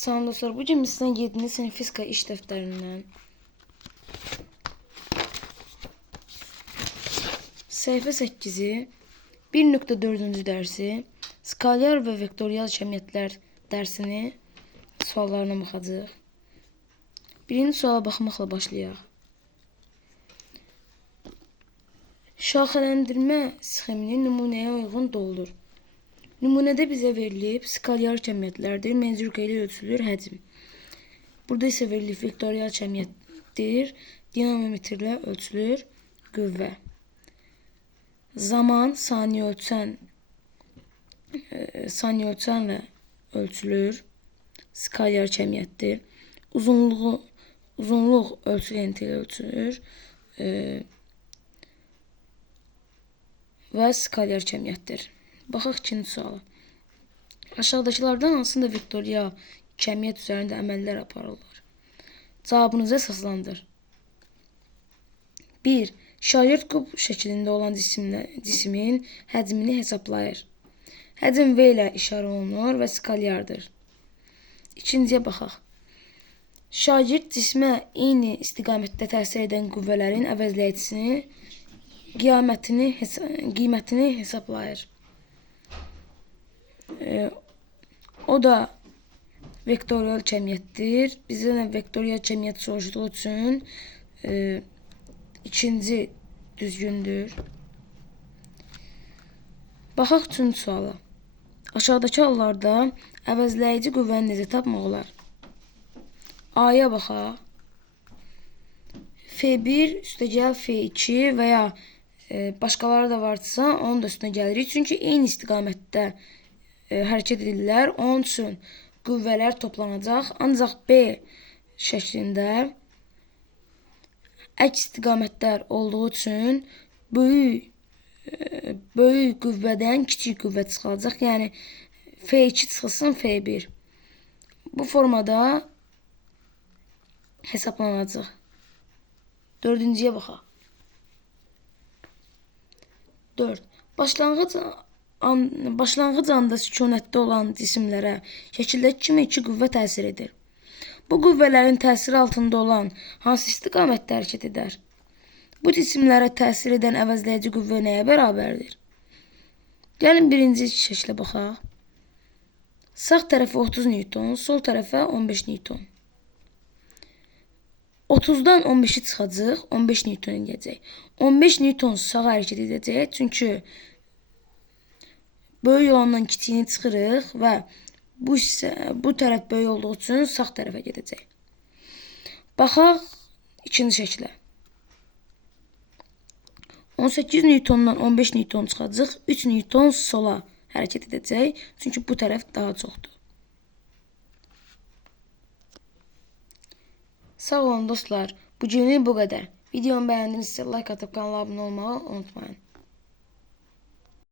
Salam dostlar, bu gün sizdən 7-ci sinif fizika iş dəftərindən səhifə 8-i 1.4-cü dərsi skalyar və vektorial cəmiyyətlər dərsini suallarına baxacağıq. Birinci suala baxmaqla başlayaq. Şaxələndirmə sxemini nümunəyə uyğun doldur. Nümunədə bizə verilib skalyar cəmiyyətlərdir, menzurka ilə ölçülür həcm. Burada isə verilib vektorial cəmiyyətdir, dinamometrlə ölçülür qüvvə. Zaman saniyə ölçənlə ölçülür, skalyar cəmiyyətdir. Uzunluq ölçü lenti ilə ölçülür və skalyar cəmiyyətdir. Baxaq ikinci suala. Aşağıdakılardan hansında vektorial cəmiyyət üzərində əməllər aparılır? Cavabınızı əsaslandır. 1. Şagird kub şəklində olan cismin həcmini hesablayır. Həcm V ilə işarə olunur və skalyardır. İkinciyə baxaq. Şagird cismə eyni istiqamətdə təsir edən qüvvələrin əvəzləyicisini, qiymətini hesablayır. O da vektorial cəmiyyətdir. Bizdən vektorial cəmiyyət soruşduğu üçün ikinci düzgündür. Baxaq üçüncü suala. Aşağıdakı hallarda əvəzləyici qüvvəni necə tapmaq olar? A-ya baxaq. F1 üstəgəl F2 və ya başqaları da varsa onun da üstünə gəlirik. Çünki eyni istiqamətdə hərəkət edirlər. Onun üçün qüvvələr toplanacaq. Ancaq B şəklində əks istiqamətlər olduğu üçün böyük qüvvədən kiçik qüvvə çıxılacaq. Yəni F2 çıxılsın F1. Bu formada hesablanacaq. Dördüncüyə baxaq. 4. Başlanğıc anda sükunətdə olan cisimlərə şəkildəki kimi iki qüvvə təsir edir. Bu qüvvələrin təsiri altında olan hansı istiqamətdə hərəkət edər? Bu cisimlərə təsir edən əvəzləyici qüvvə nəyə bərabərdir? Gəlin birinci şəklə baxaq. Sağ tərəfə 30 Newton, sol tərəfə 15 Newton. 30-dan 15-i çıxacaq, 15 Newton edəcək. 15 Newton sağa hərəkət edəcək, çünki böyük olandan kiçiyini çıxırıq və bu tərəf böyük olduğu üçün sağ tərəfə gedəcək. Baxaq ikinci şəklə. 18 Newtondan 15 Newton çıxacaq, 3 Newton sola hərəkət edəcək, çünki bu tərəf daha çoxdur. Sağ olun dostlar, bu günlük bu qədər. Videomu bəyəndinizsə like atıp kanala abunə olmağı unutmayın.